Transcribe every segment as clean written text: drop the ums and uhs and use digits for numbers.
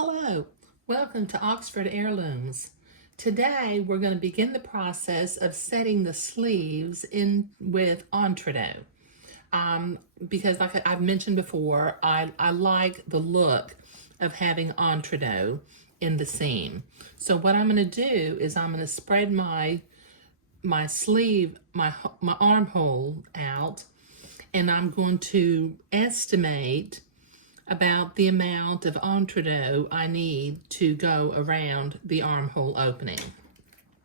Hello, welcome to Oxford Heirlooms. Today we're going to begin the process of setting the sleeves in with Entre Dough. Because like I've mentioned before, I like the look of having Entre Dough in the seam. So what I'm going to do is I'm going to spread my sleeve, my armhole out, and I'm going to estimate about the amount of Entre Dough I need to go around the armhole opening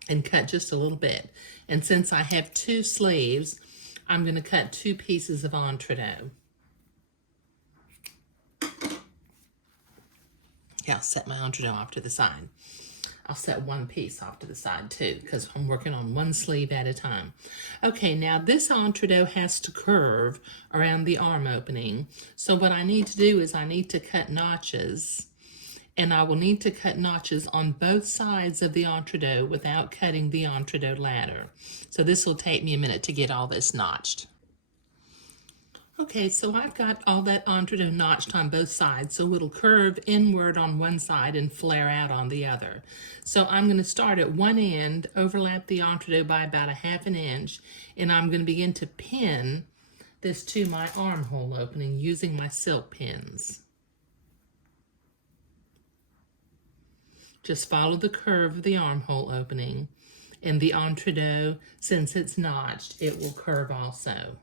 and cut just a little bit. And since I have two sleeves, I'm going to cut 2 pieces of Entre Dough. Yeah, I'll set my Entre Dough off to the side. I'll set 1 piece off to the side too, because I'm working on 1 sleeve at a time. Okay, now this Entre Dough has to curve around the arm opening. So what I need to do is I need to cut notches, and I will need to cut notches on both sides of the Entre Dough without cutting the Entre Dough ladder. So this will take me a minute to get all this notched. Okay, so I've got all that Entre Dough notched on both sides, so it'll curve inward on one side and flare out on the other. So I'm going to start at one end, overlap the Entre Dough by about 1/2 inch, and I'm going to begin to pin this to my armhole opening using my silk pins. Just follow the curve of the armhole opening, and the Entre Dough, since it's notched, it will curve also.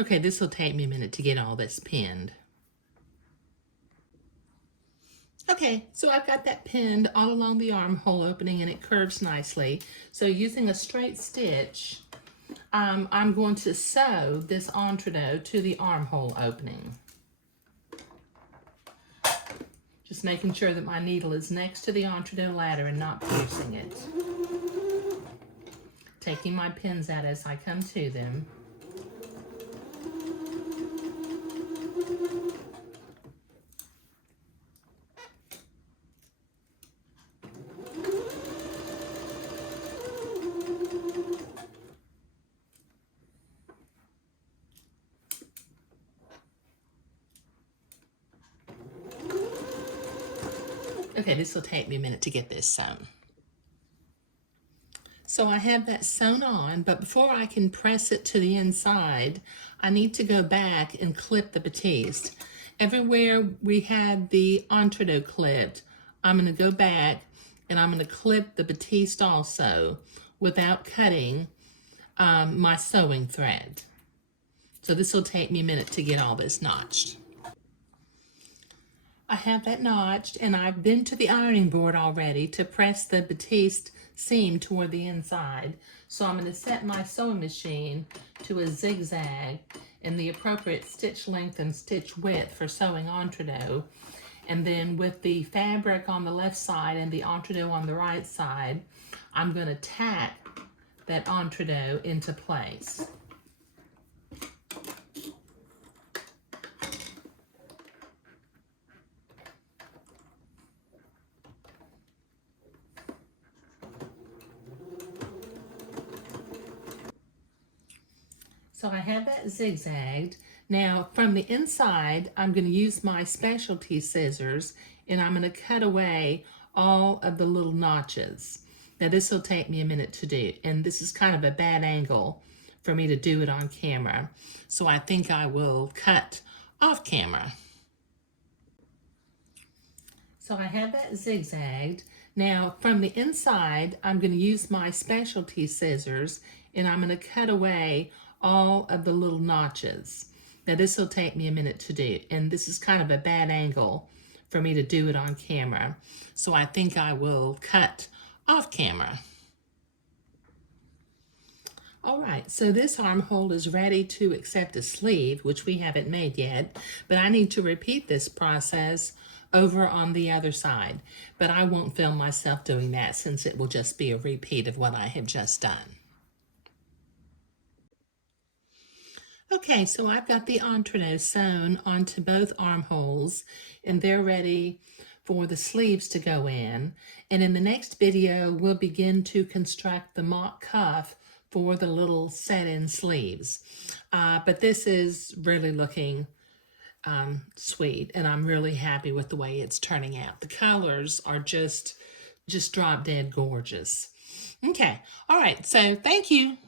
Okay, this will take me a minute to get all this pinned. Okay, so I've got that pinned all along the armhole opening and it curves nicely. So using a straight stitch, I'm going to sew this Entre Dough to the armhole opening. Just making sure that my needle is next to the Entre Dough ladder and not piercing it. Taking my pins out as I come to them. Okay, this will take me a minute to get this sewn. So I have that sewn on, but before I can press it to the inside, I need to go back and clip the batiste. Everywhere we had the Entre Dough clipped, I'm going to go back and I'm going to clip the batiste also without cutting my sewing thread. So this will take me a minute to get all this notched. I have that notched, and I've been to the ironing board already to press the batiste seam toward the inside. So I'm going to set my sewing machine to a zigzag in the appropriate stitch length and stitch width for sewing Entre Dough. And then with the fabric on the left side and the Entre Dough on the right side, I'm going to tack that Entre Dough into place. So I have that zigzagged. Now from the inside, I'm going to use my specialty scissors and I'm going to cut away all of the little notches. Now this will take me a minute to do, and this is kind of a bad angle for me to do it on camera. So I think I will cut off camera. So I have that zigzagged. Now from the inside, I'm going to use my specialty scissors and I'm going to cut away all of the little notches. Now this will take me a minute to do, and this is kind of a bad angle for me to do it on camera. So I think I will cut off camera. All right, so this armhole is ready to accept a sleeve, which we haven't made yet, but I need to repeat this process over on the other side. But I won't film myself doing that since it will just be a repeat of what I have just done. Okay, so I've got the Entre Dough sewn onto both armholes, and they're ready for the sleeves to go in. And in the next video, we'll begin to construct the mock cuff for the little set-in sleeves. But this is really looking sweet, and I'm really happy with the way it's turning out. The colors are just drop dead gorgeous. Okay, all right, so thank you.